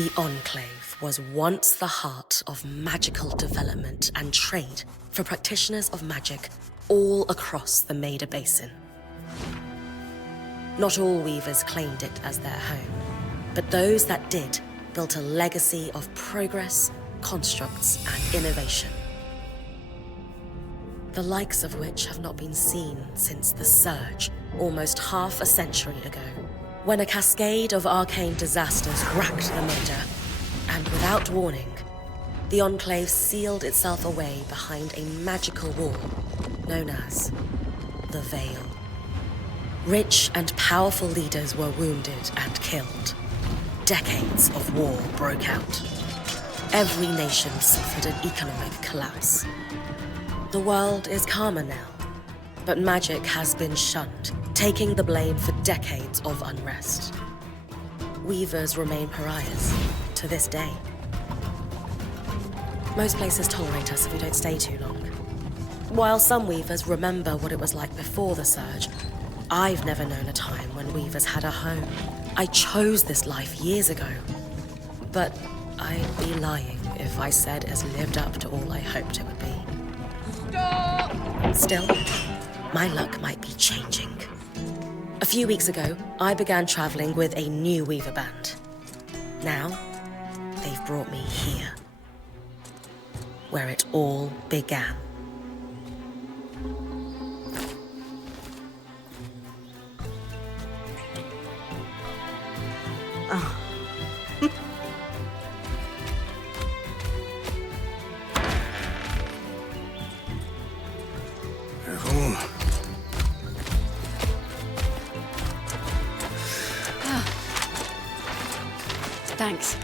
The Enclave was once the heart of magical development and trade for practitioners of magic all across the Maida Basin. Not all weavers claimed it as their home, but those that did built a legacy of progress, constructs, and innovation, the likes of which have not been seen since the Surge almost half a century ago, when a cascade of arcane disasters racked the Maida, and without warning, the Enclave sealed itself away behind a magical wall known as the Veil. Rich and powerful leaders were wounded and killed. Decades of war broke out. Every nation suffered an economic collapse. The world is calmer now, but magic has been shunned, taking the blame for decades of unrest. Weavers remain pariahs to this day. Most places tolerate us if we don't stay too long. While some weavers remember what it was like before the Surge, I've never known a time when weavers had a home. I chose this life years ago, but I'd be lying if I said it has lived up to all I hoped it would be. Stop! Still, my luck might be changing. A few weeks ago, I began traveling with a new weaver band. Now, they've brought me here, where it all began. Oh. Thanks.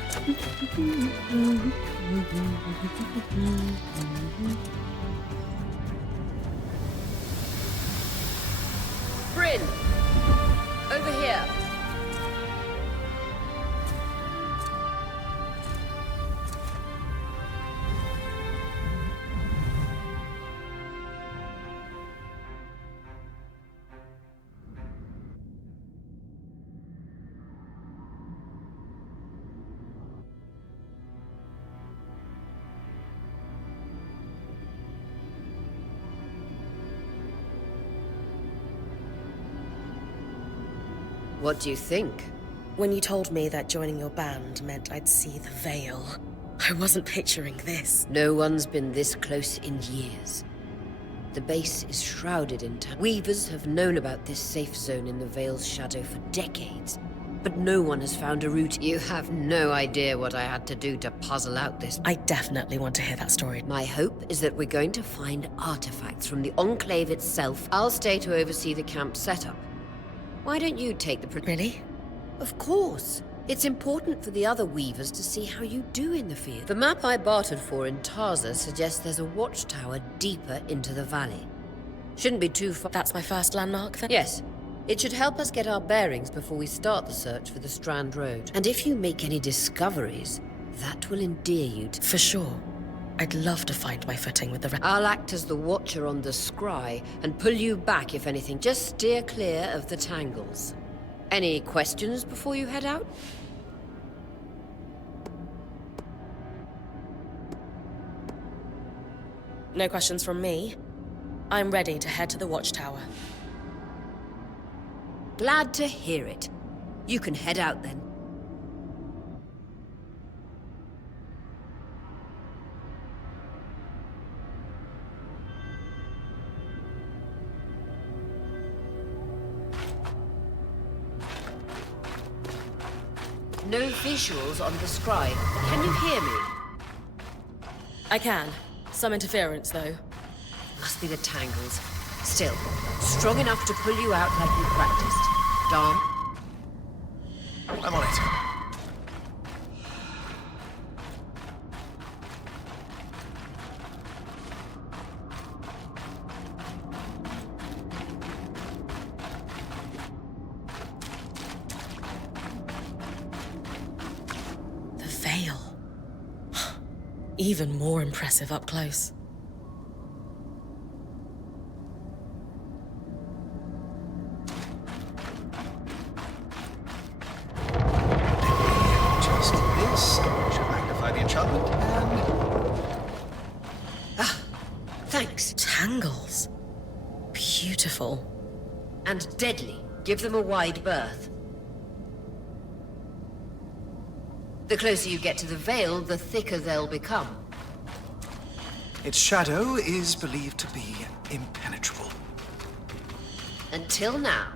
Bryn! Over here. What do you think? When you told me that joining your band meant I'd see the Veil, I wasn't picturing this. No one's been this close in years. The base is shrouded in time. Weavers have known about this safe zone in the Veil's shadow for decades, but no one has found a route. You have no idea what I had to do to puzzle out this. I definitely want to hear that story. My hope is that we're going to find artifacts from the Enclave itself. I'll stay to oversee the camp setup. Why don't you take the... Really? Of course. It's important for the other weavers to see how you do in the field. The map I bartered for in Tarza suggests there's a watchtower deeper into the valley. Shouldn't be too far. That's my first landmark, then? Yes. It should help us get our bearings before we start the search for the Strand Road. And if you make any discoveries, that will endear you to... For sure. I'd love to find my footing with the rest. I'll act as the watcher on the scry and pull you back if anything. Just steer clear of the tangles. Any questions before you head out? No questions from me. I'm ready to head to the watchtower. Glad to hear it. You can head out then. No visuals on the scry. Can you hear me? I can. Some interference, though. Must be the tangles. Still, strong enough to pull you out like you practiced. Dom? I'm on it. The Veil. Even more impressive up close. Just this. snakes. Tangles. Beautiful. And deadly. Give them a wide berth. The closer you get to the Veil, the thicker they'll become. Its shadow is believed to be impenetrable. Until now.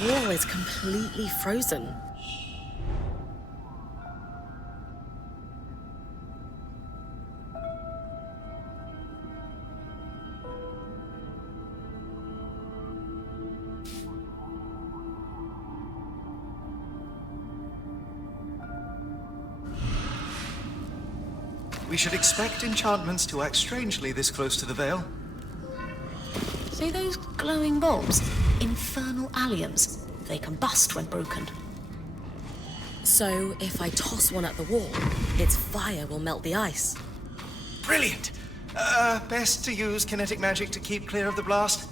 Wall is completely frozen. We should expect enchantments to act strangely this close to the Veil. See those glowing bulbs? Infernal alliums. They combust when broken. So, if I toss one at the wall, its fire will melt the ice. Brilliant! Best to use kinetic magic to keep clear of the blast.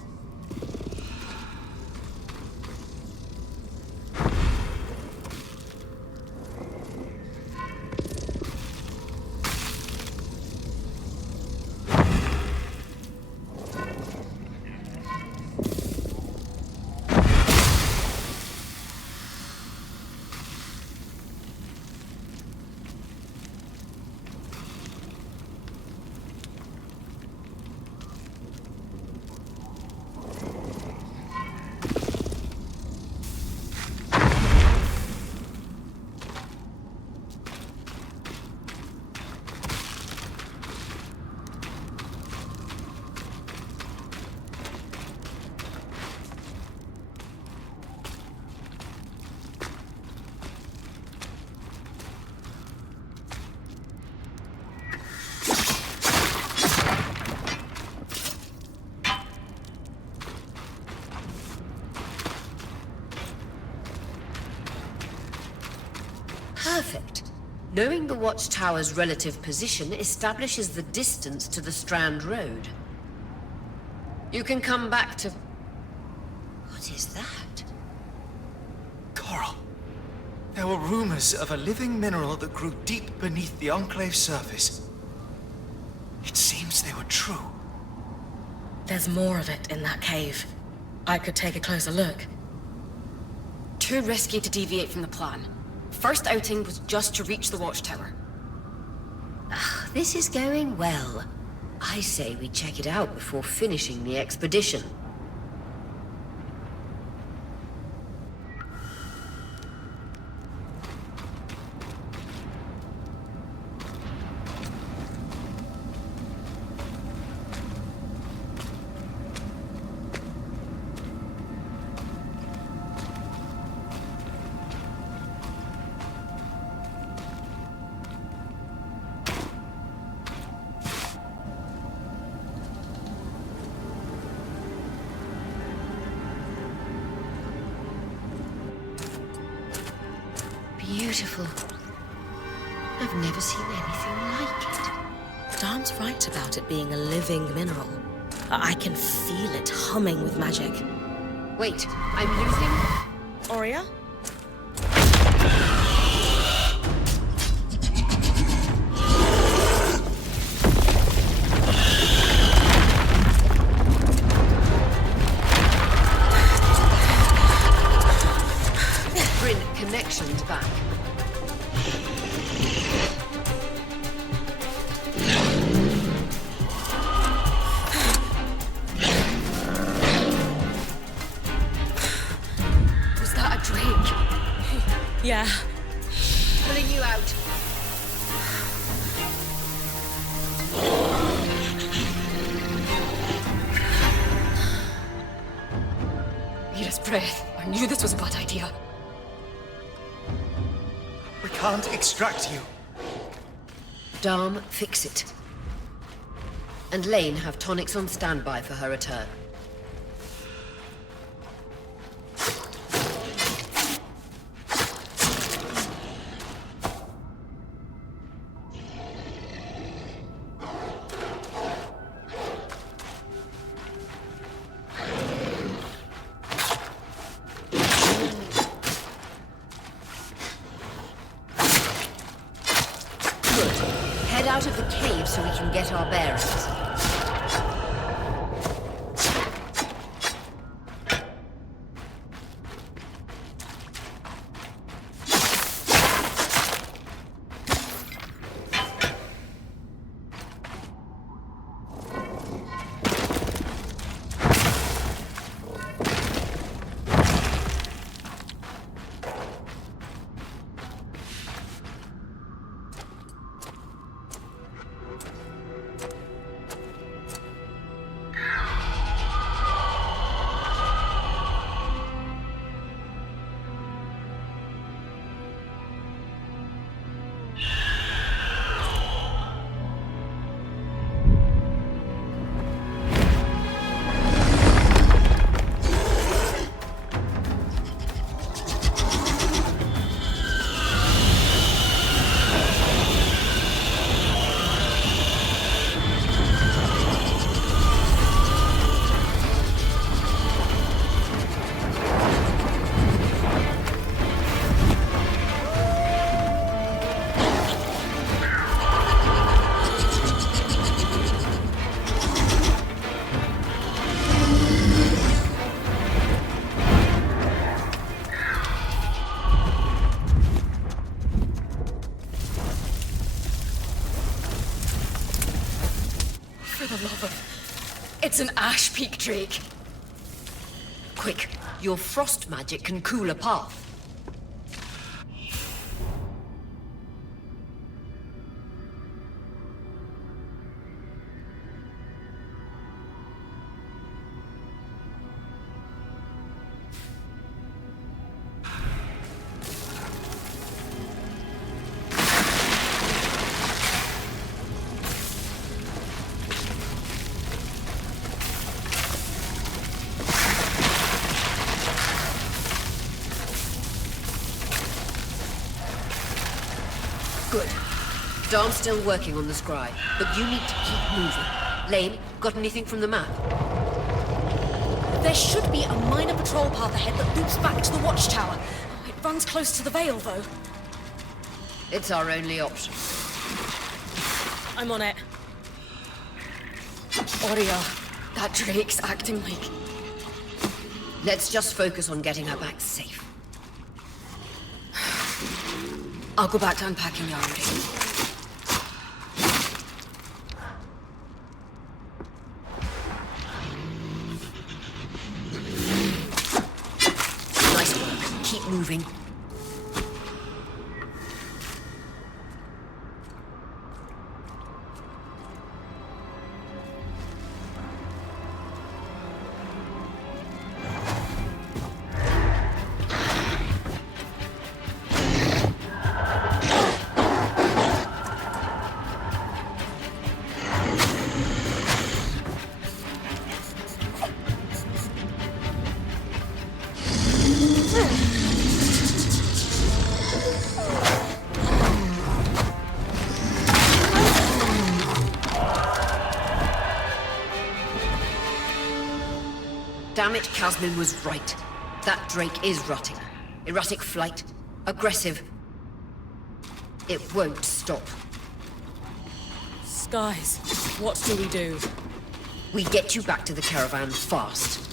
Perfect. Knowing the watchtower's relative position establishes the distance to the Strand Road. You can come back to... What is that? Coral. There were rumors of a living mineral that grew deep beneath the Enclave's surface. It seems they were true. There's more of it in that cave. I could take a closer look. Too risky to deviate from the plan. First outing was just to reach the watchtower. This is going well. I say we check it out before finishing the expedition. Beautiful. I've never seen anything like it. Dan's right about it being a living mineral. I can feel it humming with magic. Wait, I'm losing... Aurea? Connections back. Was that a drake? Yeah. Pulling you out. his breath. I knew this was a bad idea. We can't extract you. Dharm, fix it. And Lane have tonics on standby for her return. Head out of the cave so we can get our bearings. It's an ash peak drake. Quick, your frost magic can cool a path. Good. Darn's still working on the scribe, but you need to keep moving. Lane, got anything from the map? There should be a minor patrol path ahead that loops back to the watchtower. It runs close to the Vale, though. It's our only option. I'm on it. Aurea, that drake's acting like... Let's just focus on getting her back safe. I'll go back to unpacking the armory. Nice work. Keep moving. Damn it, Casmin was right. That drake is rotting. Erratic flight. Aggressive. It won't stop. Skies, what do we do? We get you back to the caravan fast.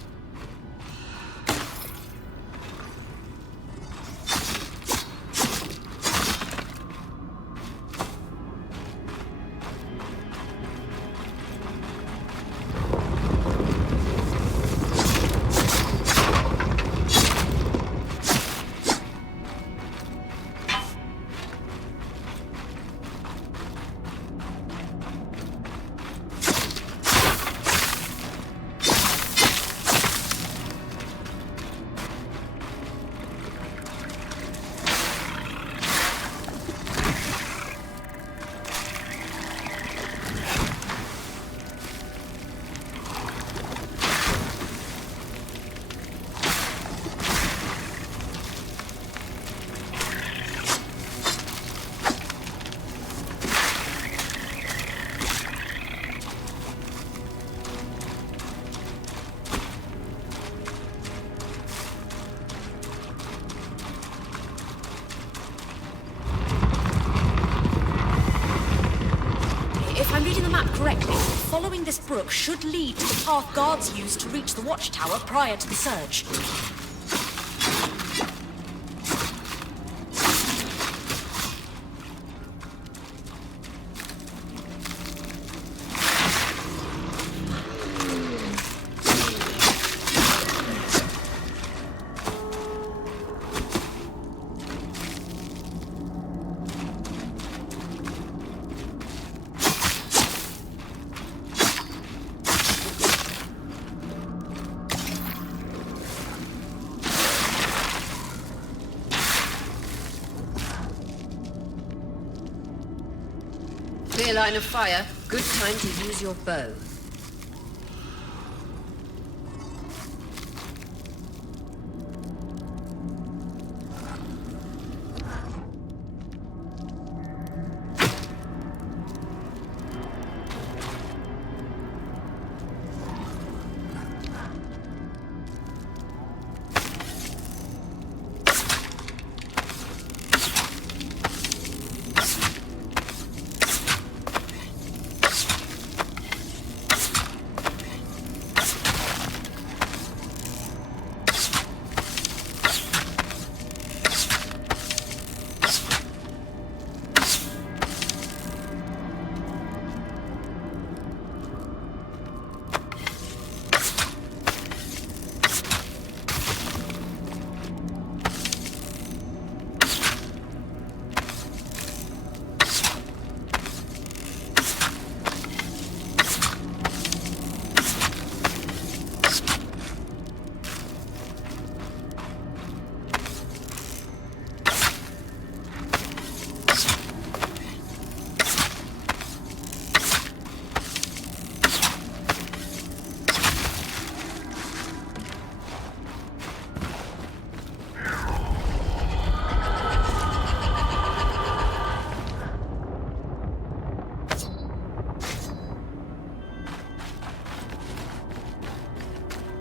correctly, following this brook should lead to the path guards used to reach the watchtower prior to the surge. Clear line of fire. Good time to use your bow.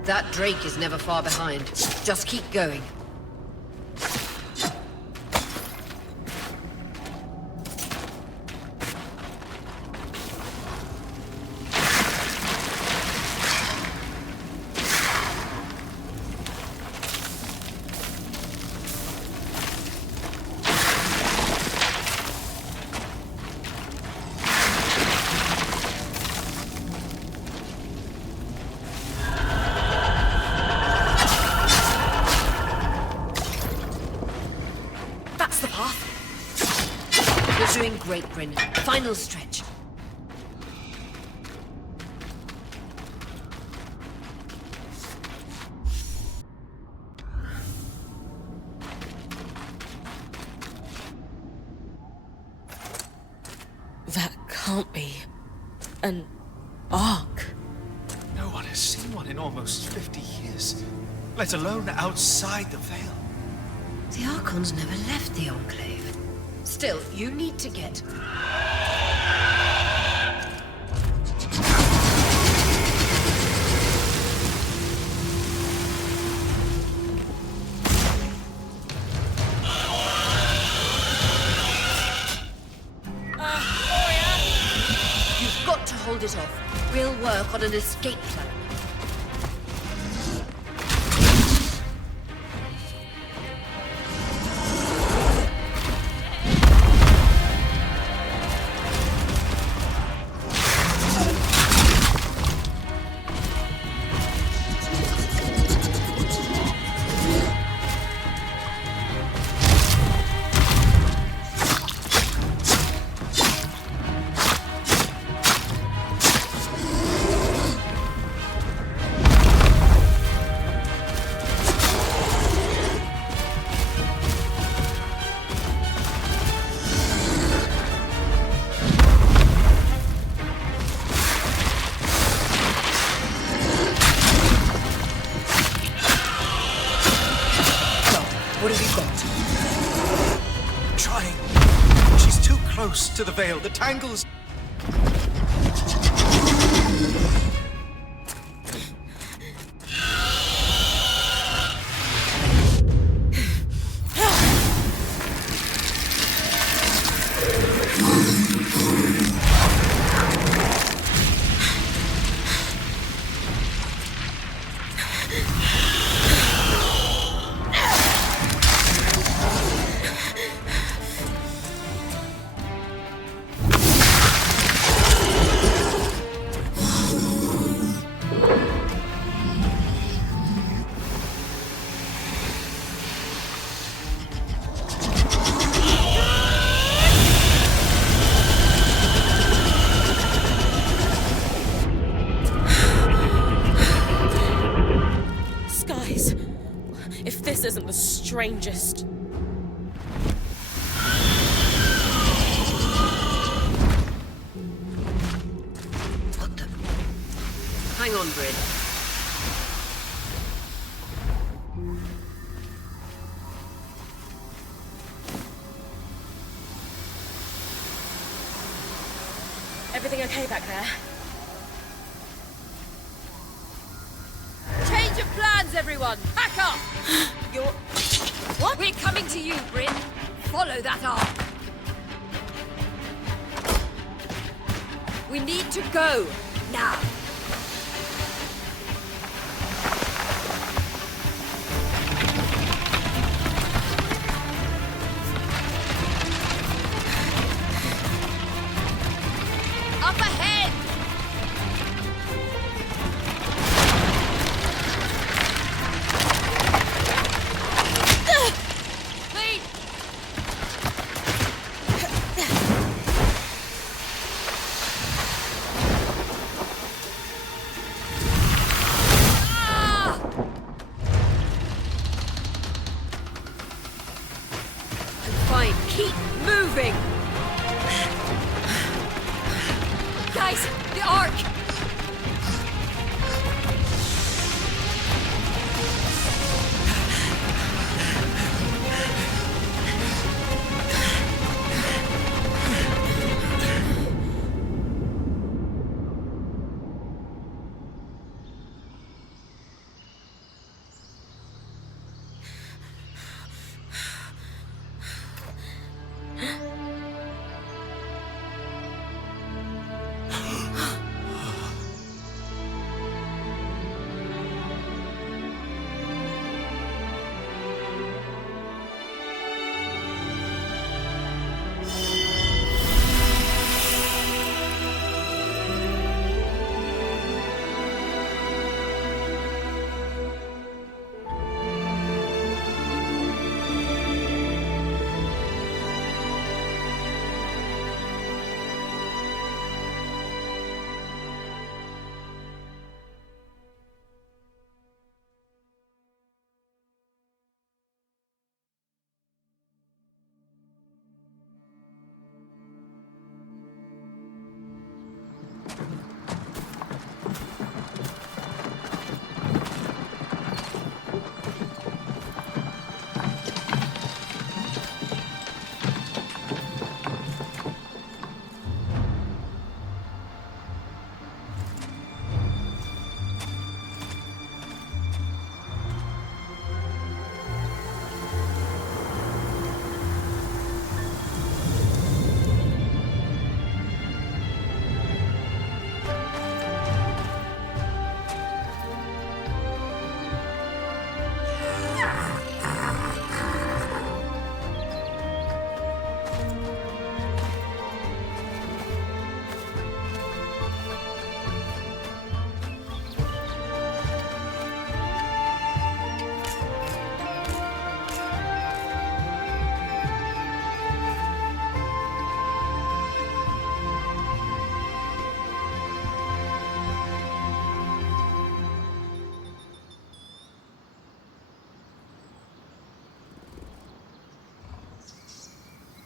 That Drake is never far behind. Just keep going. Doing great, Bryn. Final stretch. That can't be an ark. No one has seen one in almost 50 years, let alone outside the Veil. The Archons never left the Enclave. Still, you need to get... You've got to hold it off. We'll work on an escape plan. To the Veil, the tangles... If this isn't the strangest... What the... Hang on, Bryn. Everything okay back there? Change of plans, everyone! Back up! You're... What? We're coming to you, Bryn. Follow that arc. We need to go. Now. Up ahead! Lead! Ah! I'm fine. Keep moving! Guys, the arc!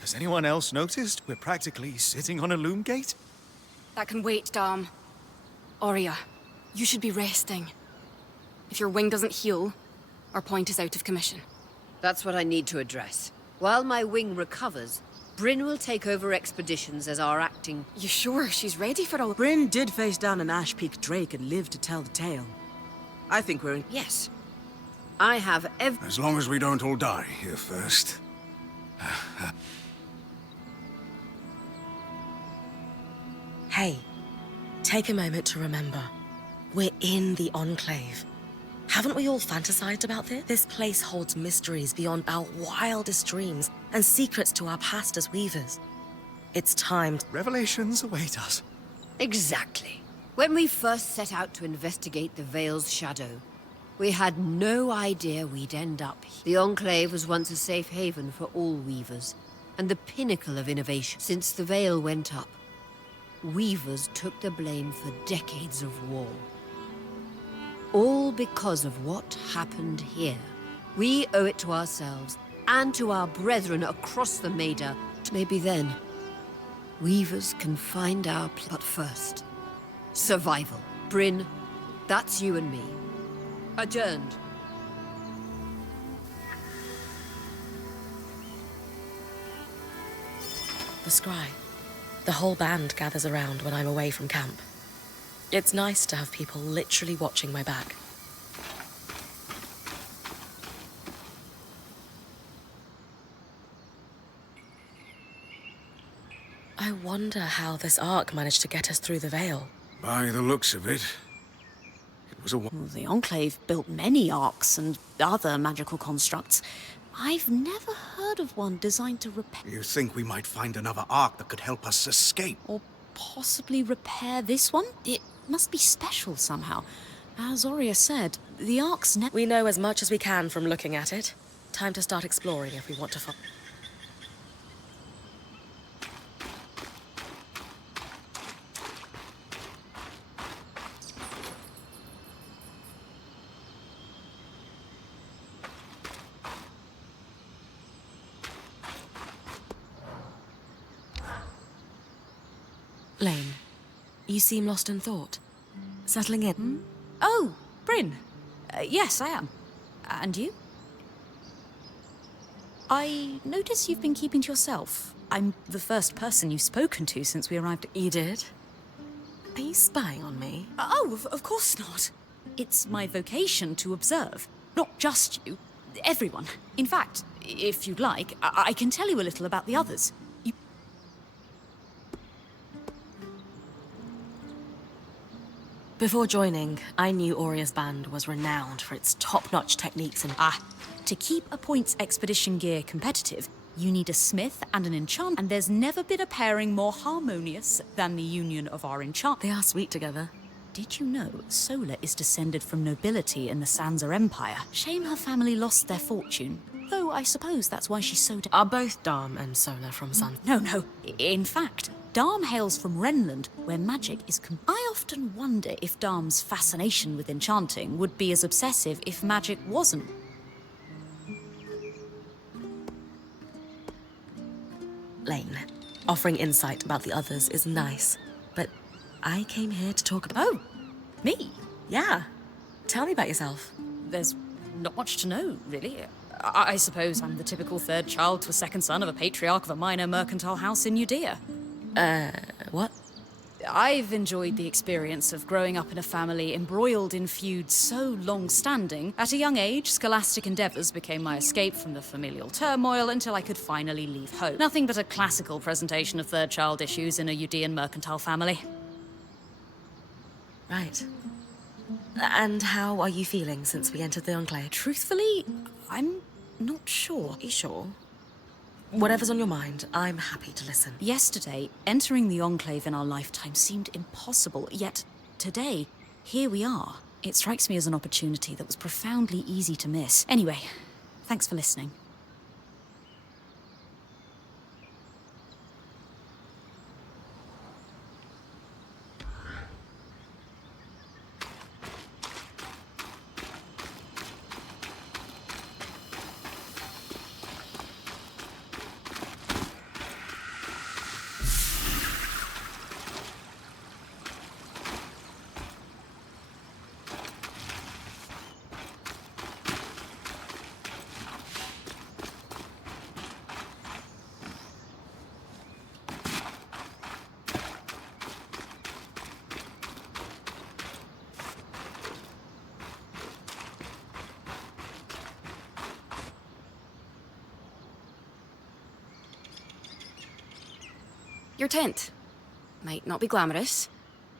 Has anyone else noticed we're practically sitting on a loom gate? That can wait, Dom. Aurea, you should be resting. If your wing doesn't heal, our point is out of commission. That's what I need to address. While my wing recovers, Bryn will take over expeditions as our acting... You sure she's ready for all... Bryn did face down an Ash Peak Drake and live to tell the tale. I think we're in... Yes. I have As long as we don't all die here first. Hey, take a moment to remember. We're in the Enclave. Haven't we all fantasized about this? This place holds mysteries beyond our wildest dreams and secrets to our past as weavers. It's time. Revelations await us. Exactly. When we first set out to investigate the Veil's shadow, we had no idea we'd end up here. The Enclave was once a safe haven for all weavers, and the pinnacle of innovation. Since the Veil went up, weavers took the blame for decades of war. All because of what happened here. We owe it to ourselves and to our brethren across the Maida. Maybe then, weavers can find our but first, survival. Bryn, that's you and me. Adjourned. The scry. The whole band gathers around when I'm away from camp. It's nice to have people literally watching my back. I wonder how this arc managed to get us through the Veil. By the looks of it, it was a... Well, the Enclave built many arcs and other magical constructs. I've never heard of one designed to repair... You think we might find another arc that could help us escape? Or possibly repair this one? It must be special somehow. As Oria said, the arcs never... We know as much as we can from looking at it. Time to start exploring if we want to find... Lane, you seem lost in thought. Settling in? Oh, Bryn. Yes, I am. And you? I notice you've been keeping to yourself. I'm the first person you've spoken to since we arrived. You did? Are you spying on me? Oh, of course not. It's my vocation to observe. Not just you. Everyone. In fact, if you'd like, I can tell you a little about the others. Before joining, I knew Oria's band was renowned for its top-notch techniques and... To keep a points expedition gear competitive, you need a smith and an enchant, and there's never been a pairing more harmonious than the union of our enchant. They are sweet together. Did you know Sola is descended from nobility in the Sansa Empire? Shame her family lost their fortune. Though I suppose that's why she's so... Are both Dharm and Sola from Sun? No. In fact, Dharm hails from Renland, where magic is... I often wonder if Dharm's fascination with enchanting would be as obsessive if magic wasn't. Lane, offering insight about the others is nice, but I came here to talk about... Oh, me? Yeah. Tell me about yourself. There's not much to know, really. I suppose I'm the typical third child to a second son of a patriarch of a minor mercantile house in Judea. What? I've enjoyed the experience of growing up in a family embroiled in feuds so long-standing. At a young age, scholastic endeavours became my escape from the familial turmoil until I could finally leave home. Nothing but a classical presentation of third child issues in a Judean mercantile family. Right. And how are you feeling since we entered the Enclave? Truthfully, I'm not sure. Are you sure? Whatever's on your mind, I'm happy to listen. Yesterday, entering the Enclave in our lifetime seemed impossible, yet today, here we are. It strikes me as an opportunity that was profoundly easy to miss. Anyway, thanks for listening. Your tent. Might not be glamorous,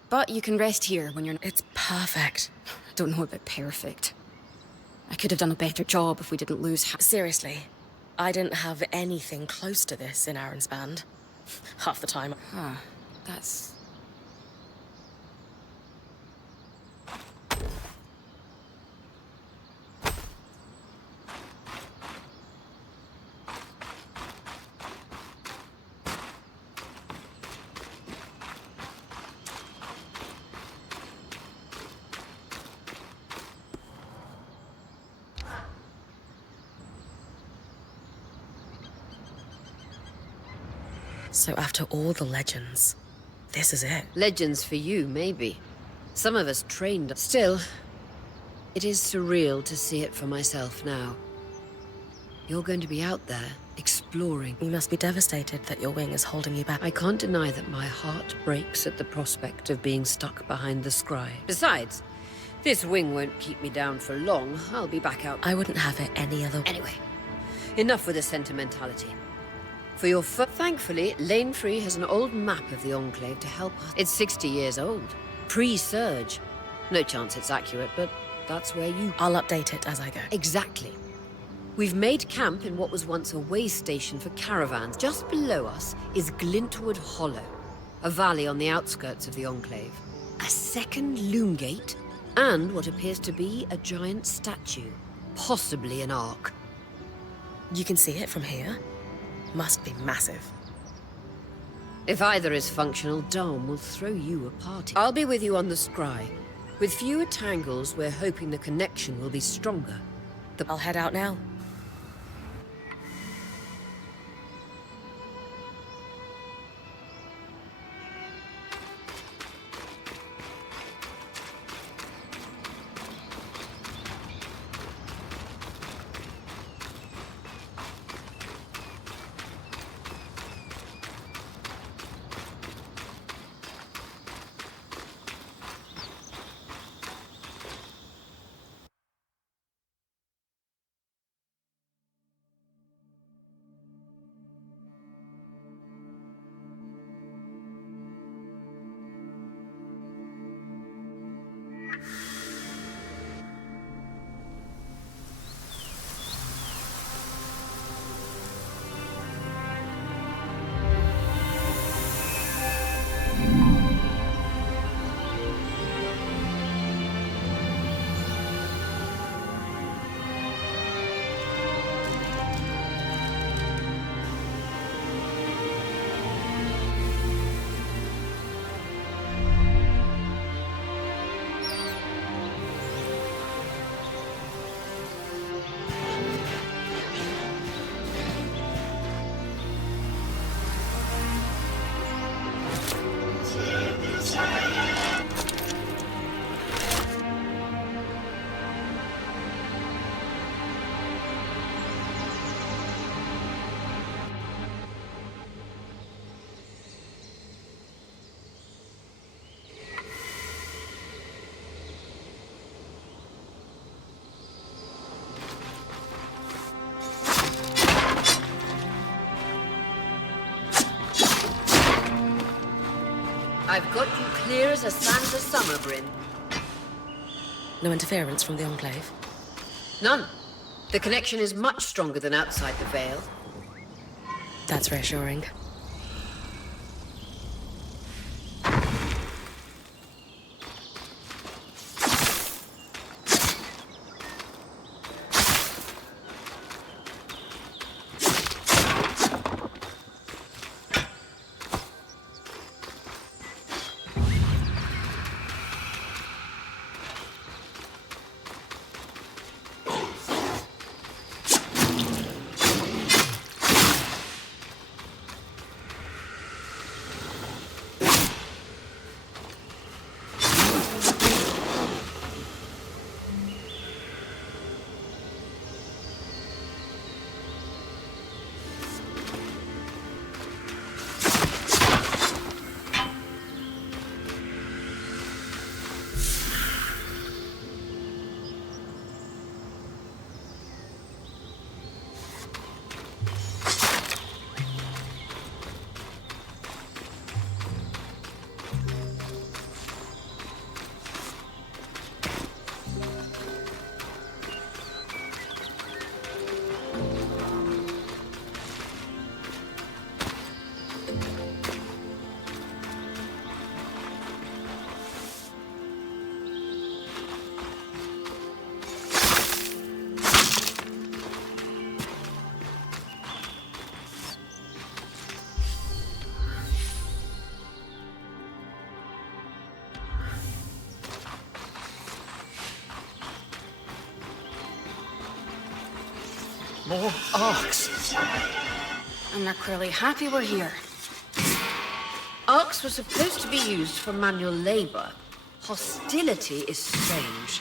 but you can rest here when you're... It's perfect. Don't know about perfect. I could have done a better job if we didn't lose Seriously, I didn't have anything close to this in Aaron's band. Half the time. That's... So after all the legends, this is it. Legends for you, maybe. Some of us trained. Still, it is surreal to see it for myself now. You're going to be out there, exploring. You must be devastated that your wing is holding you back. I can't deny that my heart breaks at the prospect of being stuck behind the scry. Besides, this wing won't keep me down for long. I'll be back out. I wouldn't have it any other way. Anyway, enough with the sentimentality. For your thankfully, Lane Free has an old map of the Enclave to help us. It's 60 years old. Pre-Surge. No chance it's accurate, but that's where you... I'll update it as I go. Exactly. We've made camp in what was once a way station for caravans. Just below us is Glintwood Hollow, a valley on the outskirts of the Enclave. A second loom gate, and what appears to be a giant statue. Possibly an ark. You can see it from here? Must be massive. If either is functional, Dom will throw you a party. I'll be with you on the scry. With fewer tangles, we're hoping the connection will be stronger. I'll head out now. I've got you clear as a Santa summer brim. No interference from the Enclave? None. The connection is much stronger than outside the Vale. That's reassuring. More arcs. And they're clearly happy we're here. Arcs were supposed to be used for manual labor. Hostility is strange.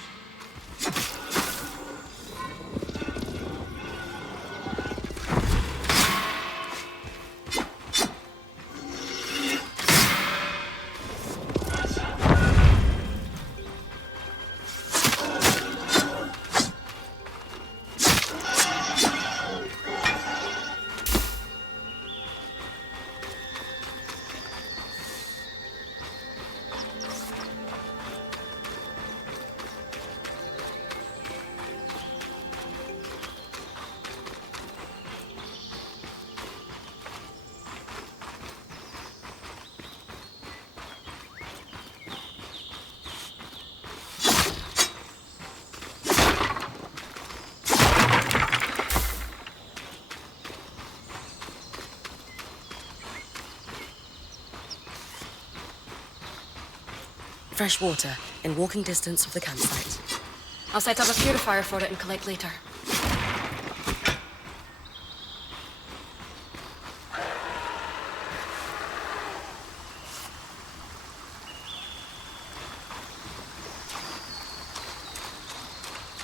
Fresh water in walking distance of the campsite. I'll set up a purifier for it and collect later.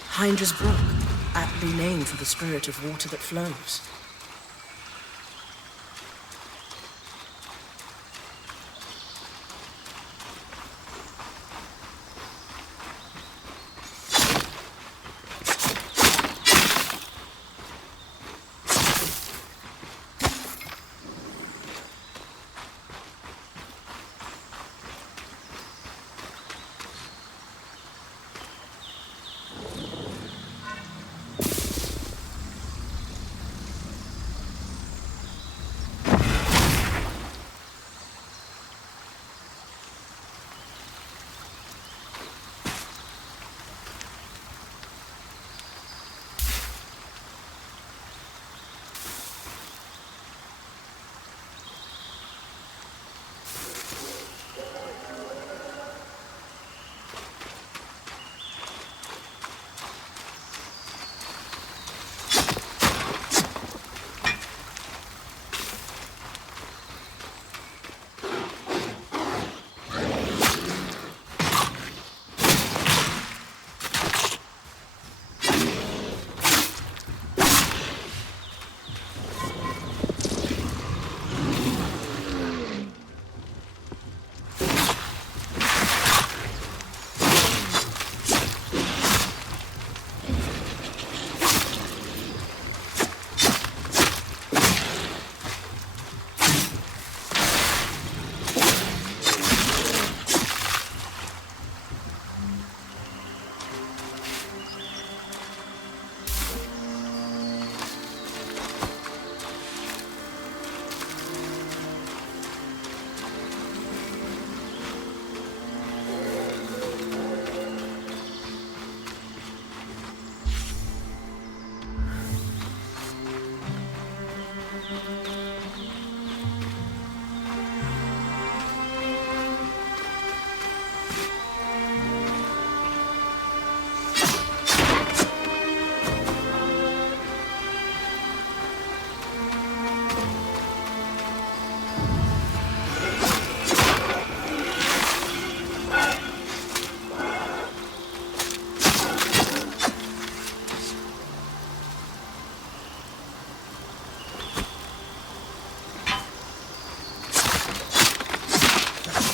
Hydra's Brook, aptly named for the spirit of water that flows.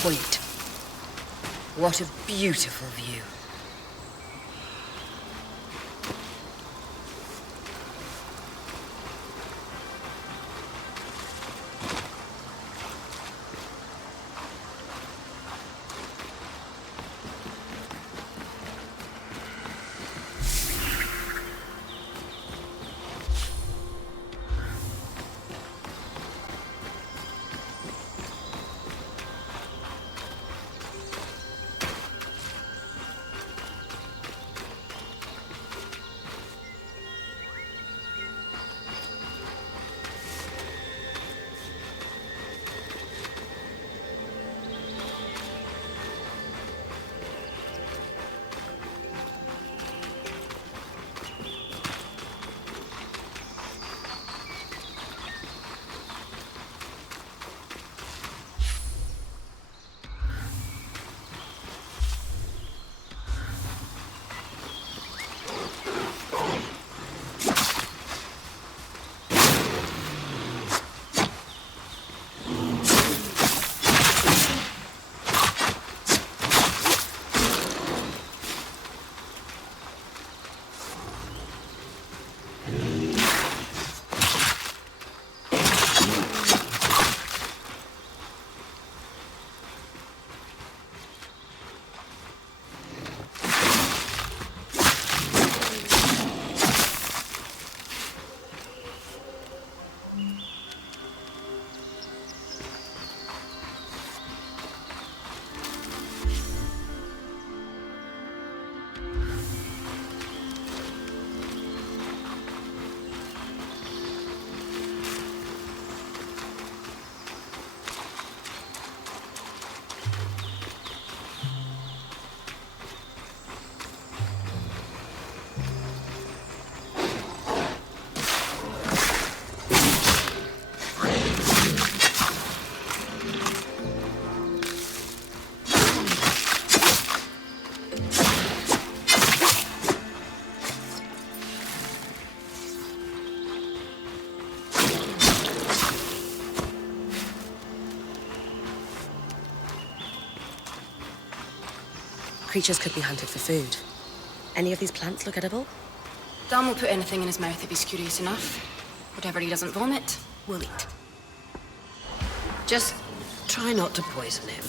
Wait. What a beautiful view. Creatures could be hunted for food. Any of these plants look edible? Dom will put anything in his mouth if he's curious enough. Whatever he doesn't vomit, we'll eat. Just try not to poison him.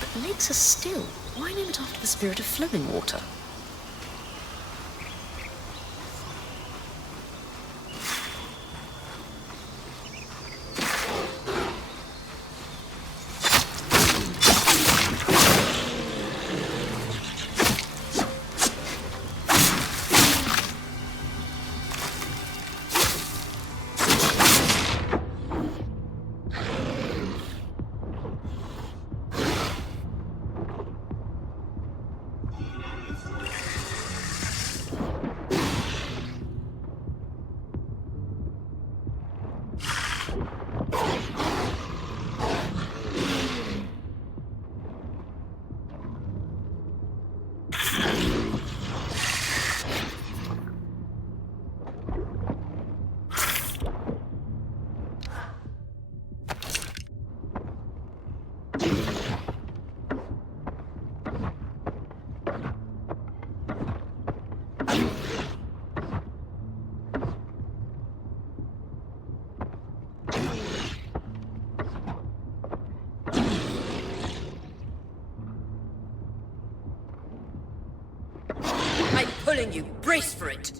But lakes are still. Why name it after the spirit of flowing water? I'm pulling you. Brace for it.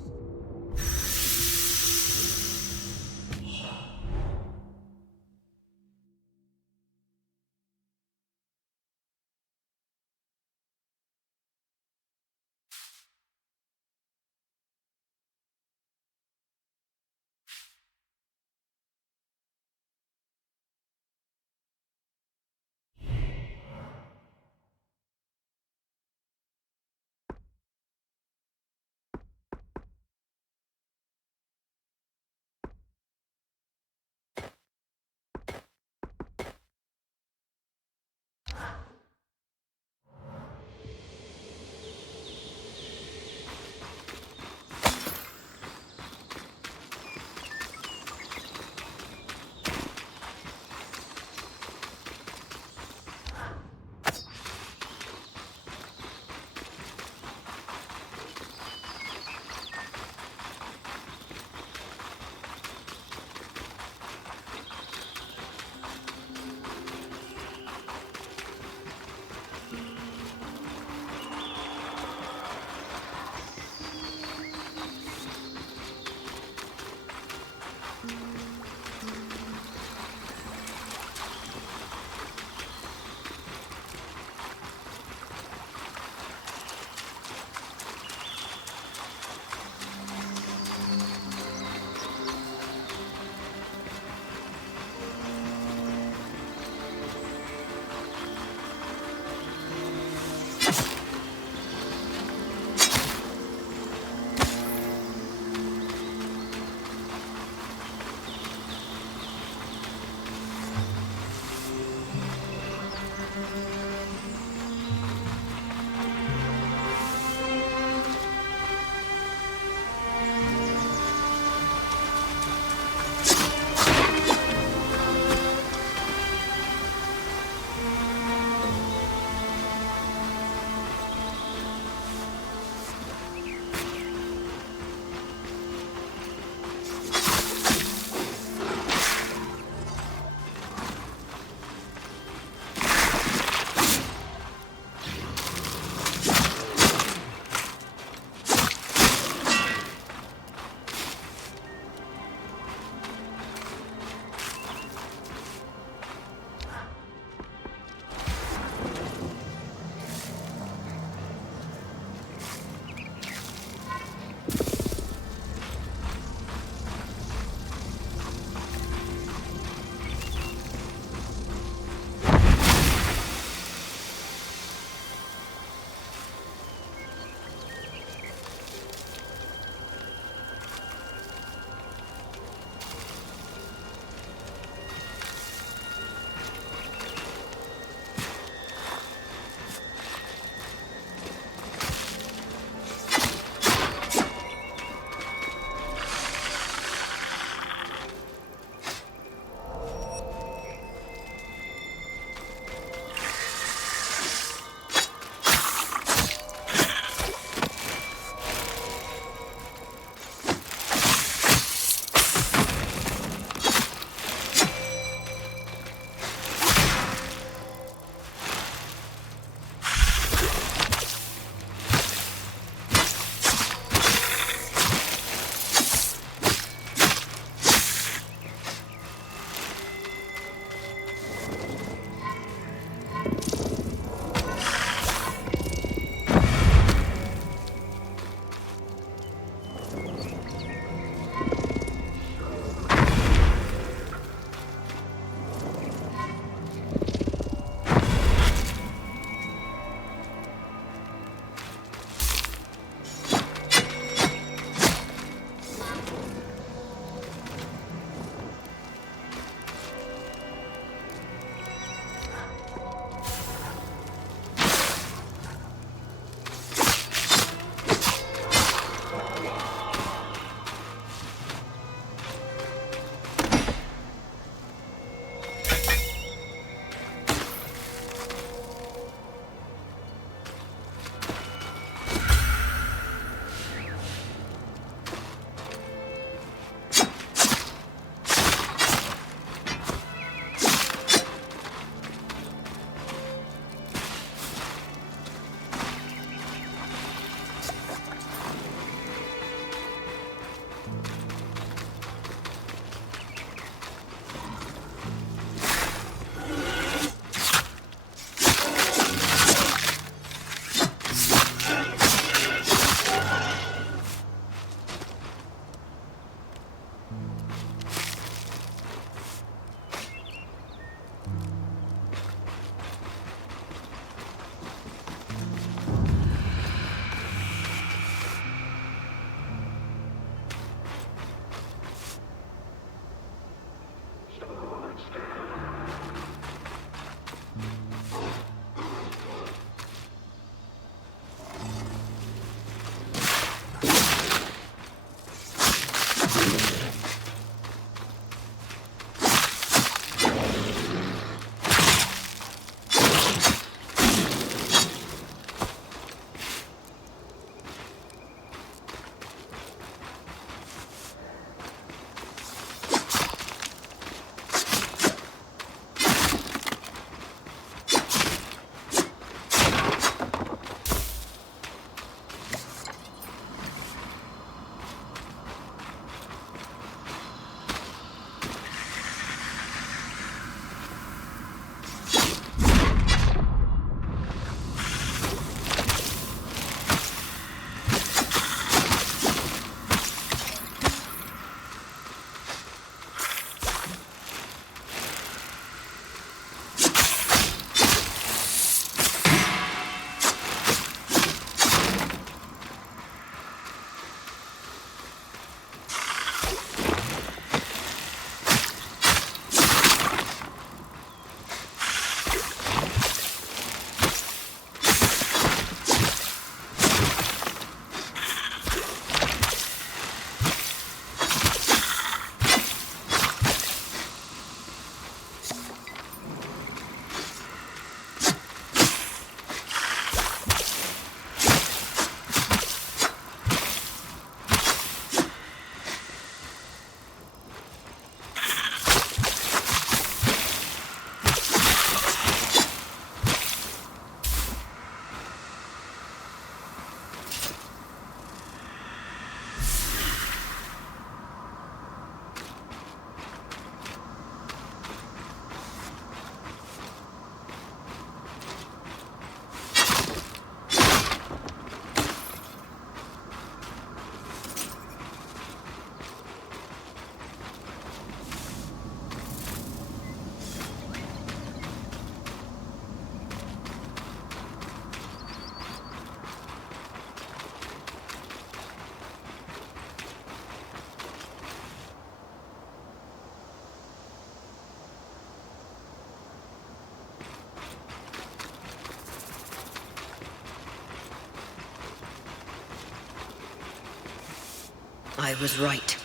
I was right.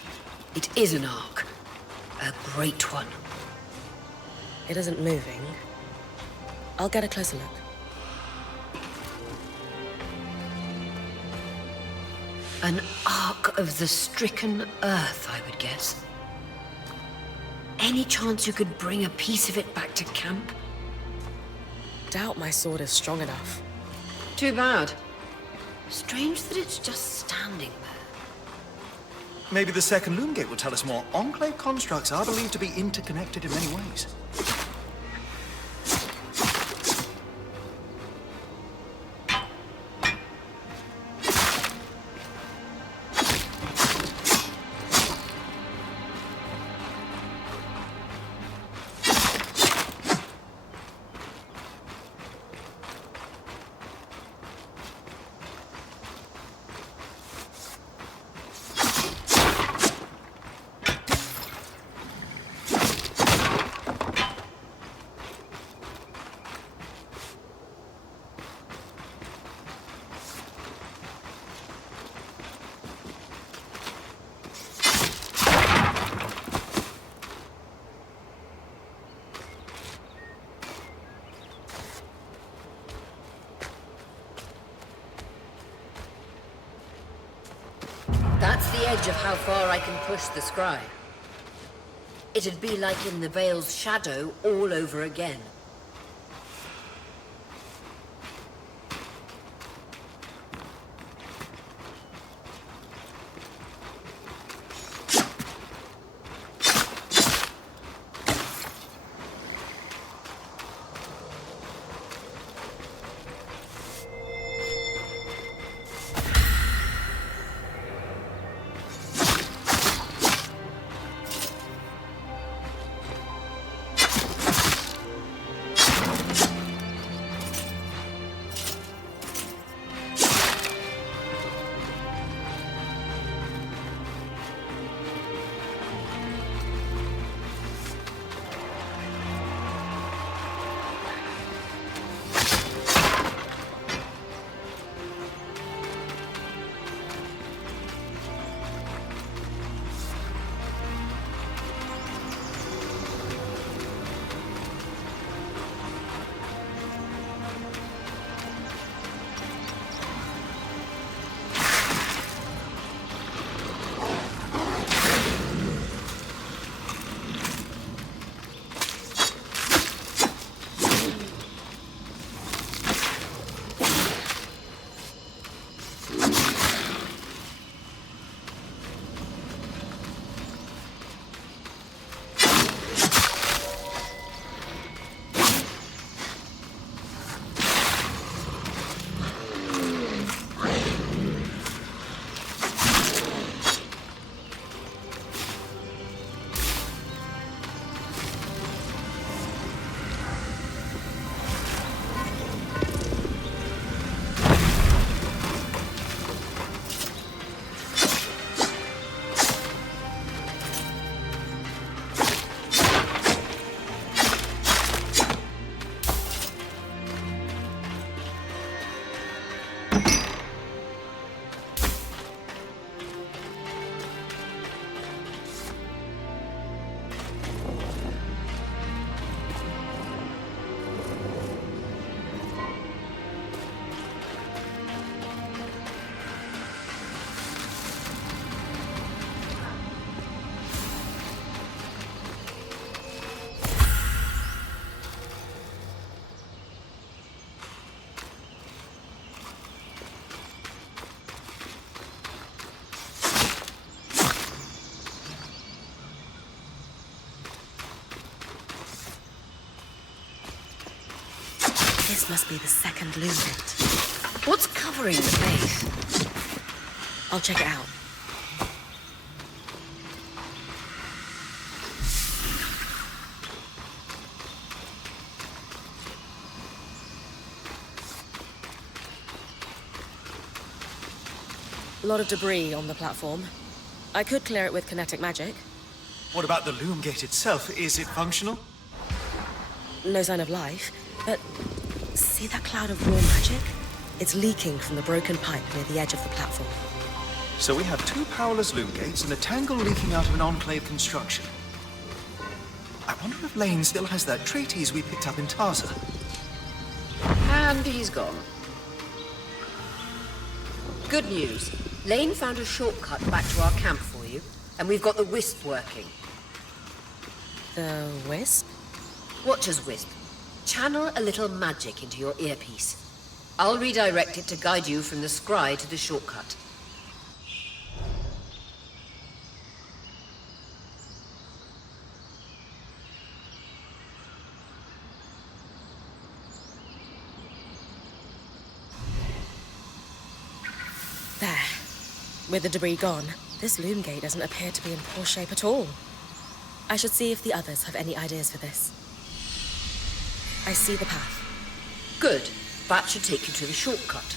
It is an ark. A great one. It isn't moving. I'll get a closer look. An ark of the stricken earth, I would guess. Any chance you could bring a piece of it back to camp? Doubt my sword is strong enough. Too bad. Strange that it's just standing there. Maybe the second loom gate will tell us more. Enclave constructs are believed to be interconnected in many ways. That's the edge of how far I can push the scribe. It'd be like in the Veil's shadow all over again. This must be the second loom gate. What's covering the base? I'll check it out. A lot of debris on the platform. I could clear it with kinetic magic. What about the loom gate itself? Is it functional? No sign of life, but see that cloud of raw magic? It's leaking from the broken pipe near the edge of the platform. So we have two powerless loom gates and a tangle leaking out of an enclave construction. I wonder if Lane still has that treatise we picked up in Tarza. And he's gone. Good news. Lane found a shortcut back to our camp for you, and we've got the wisp working. The wisp? Watch as wisp. Channel a little magic into your earpiece. I'll redirect it to guide you from the scry to the shortcut. There. With the debris gone, this loom gate doesn't appear to be in poor shape at all. I should see if the others have any ideas for this. I see the path. Good. That should take you to the shortcut.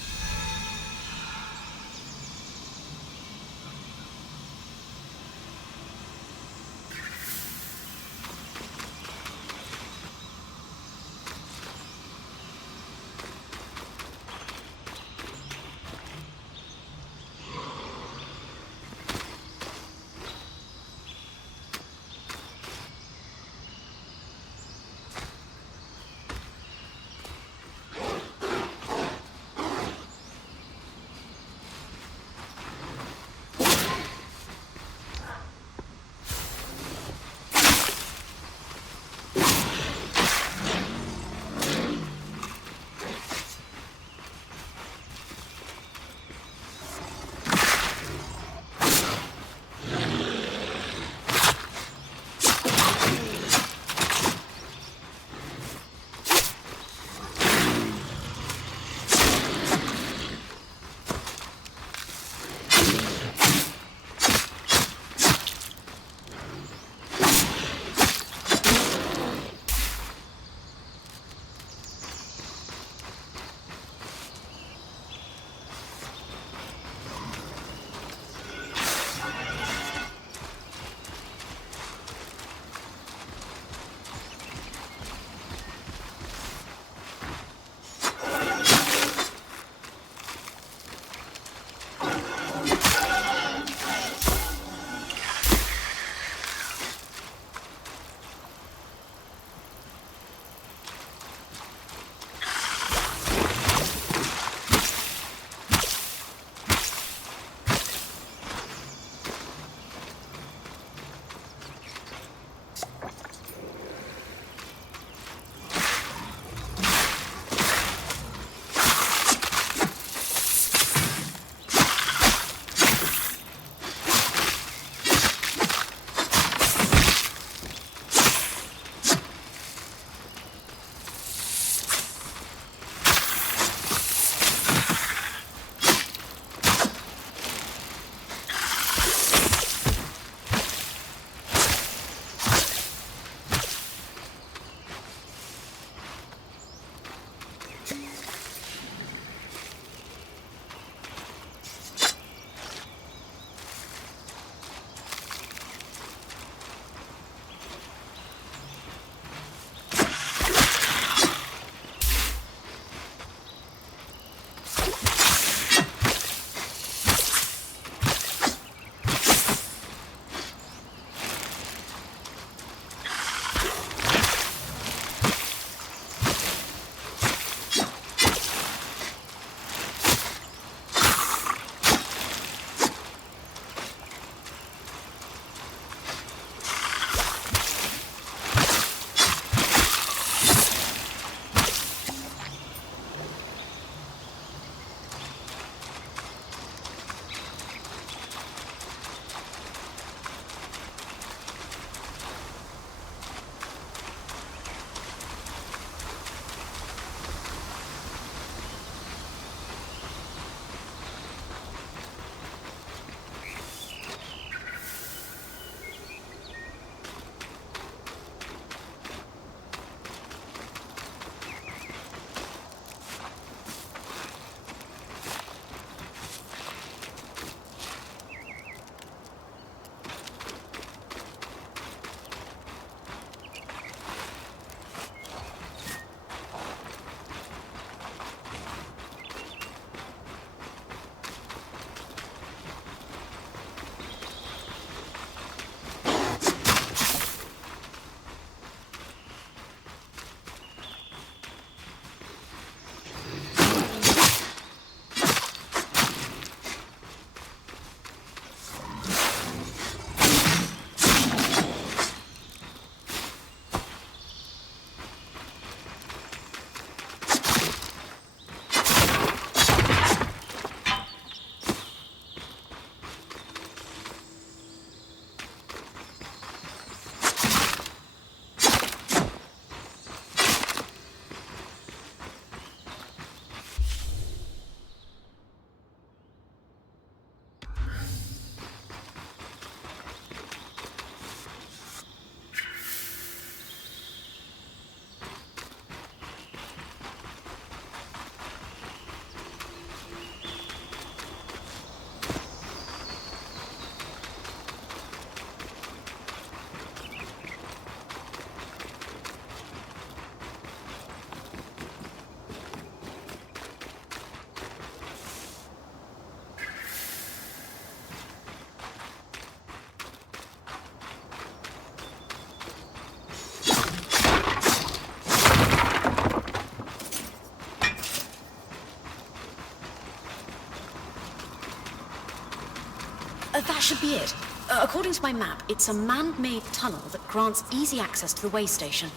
That should be it. According to my map, it's a man-made tunnel that grants easy access to the way station.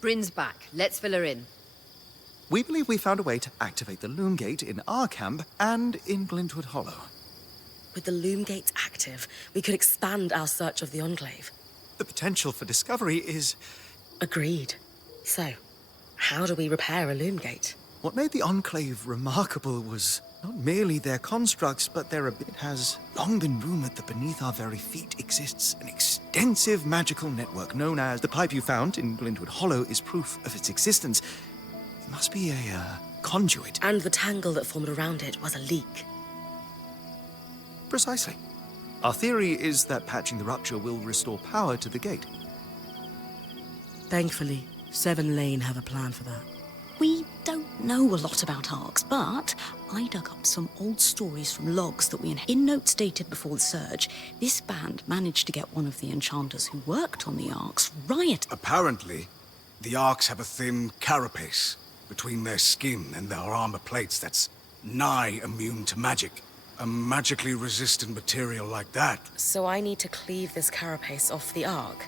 Bryn's back. Let's fill her in. We believe we found a way to activate the Loom Gate in our camp and in Glintwood Hollow. With the Loom Gates active, we could expand our search of the Enclave. The potential for discovery is... Agreed. So, how do we repair a Loom Gate? What made the Enclave remarkable was not merely their constructs, but their ability. It has long been rumored that beneath our very feet exists an extensive magical network known as... The pipe you found in Glintwood Hollow is proof of its existence. It must be a conduit. And the tangle that formed around it was a leak. Precisely. Our theory is that patching the rupture will restore power to the gate. Thankfully, Seven Lane have a plan for that. We don't know a lot about arcs, but I dug up some old stories from logs that we in notes dated before the surge. This band managed to get one of the enchanters who worked on the arcs riot. Apparently, the Arks have a thin carapace between their skin and their armor plates that's nigh immune to magic. A magically resistant material like that. So I need to cleave this carapace off the Ark?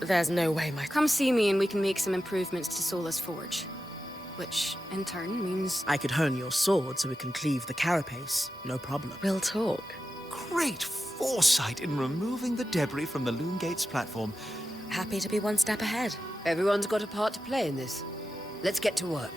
There's no way my... Come see me and we can make some improvements to Sola's forge. Which, in turn, means... I could hone your sword so we can cleave the carapace. No problem. We'll talk. Great foresight in removing the debris from the Loom Gate's platform. Happy to be one step ahead. Everyone's got a part to play in this. Let's get to work.